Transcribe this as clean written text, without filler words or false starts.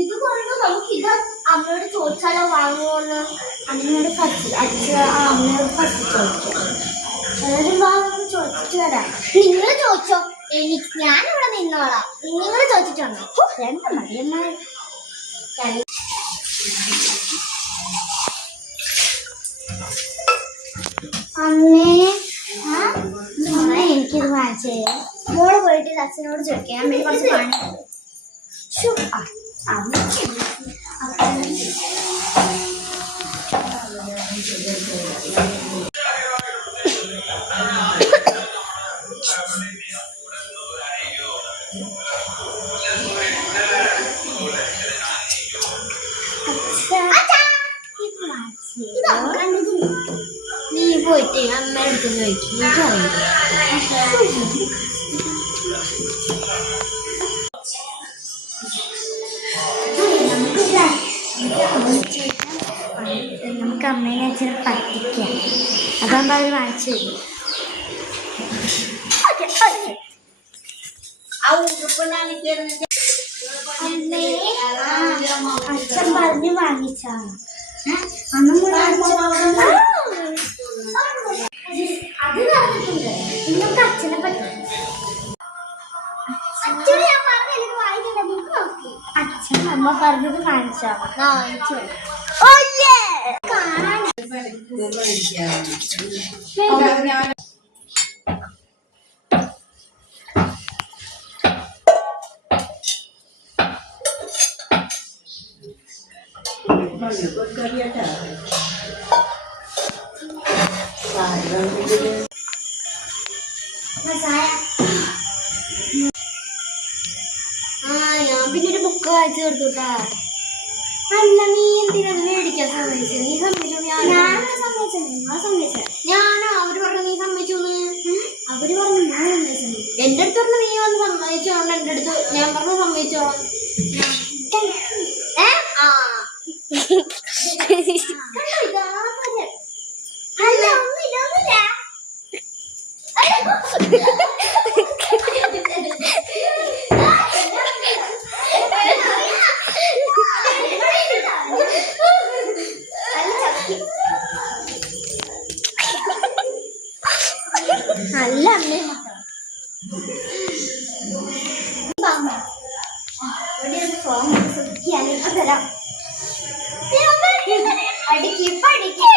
ഇത് പറഞ്ഞു നമുക്ക് ഇത് അമ്മയോട് ചോദിച്ചാലോ വാങ്ങുമോന്ന്. അമ്മയോട് ഫസ്റ്റ് അമ്മയോട് ഫസ്റ്റ് ചോദിക്കാം. ചോദിച്ചിട്ട് വരാം. നിങ്ങൾ ചോദിച്ചോ, ഞാനിവിടെ നിന്നോളാം. നിങ്ങൾ ചോദിച്ചിട്ടുണ്ടോ? രണ്ട് മടിയന്മാർ. അമ്മേ എനിക്കിത് വാങ്ങിച്ചേ. മോള് പോയിട്ട് അച്ഛനോട് ചോദിക്കാം. അമ്മ കുറച്ച് കാണിക്കും. നീ പോയിട്ട് അമ്മയുടെ ചോദിക്കും. നമുക്ക് അമ്മേനെ അച്ഛനെ പറ്റിക്കാം. അതാകുമ്പോൾ അവർ വാങ്ങിച്ചു തരും. അച്ഛൻ പറഞ്ഞ് വാങ്ങിച്ചാണ്. അത് പറഞ്ഞിട്ടുണ്ട്. നിങ്ങൾക്ക് അച്ഛനെ പറ്റും. അച്ഛൻ അമ്മ പറഞ്ഞത് വാങ്ങിച്ചാണ്. കാണാൻ ഞാൻ പിന്നൊരു ബുക്ക് വായിച്ചു കൊടുത്തുട്ടാ. അല്ല, നീ എന്തിനാ മേടിക്കാൻ സമ്മതിച്ചത്? നീ സമ്മതിച്ചു? ഞാനോ? അവര് പറഞ്ഞു നീ സമ്മതിച്ചു. അവര് പറഞ്ഞു ഞാൻ സമ്മതിച്ചു. എന്റെ അടുത്ത് പറഞ്ഞു നീ വന്ന് സമ്മതിച്ചോളാം. എന്റെ അടുത്ത് ഞാൻ പറഞ്ഞു സമ്മതിച്ചോളാം. അല്ല ഒന്നുമില്ല ഒന്നുമില്ല. നല്ല അമ്മേ തരാം. അടുക്കി പഠിക്കേ.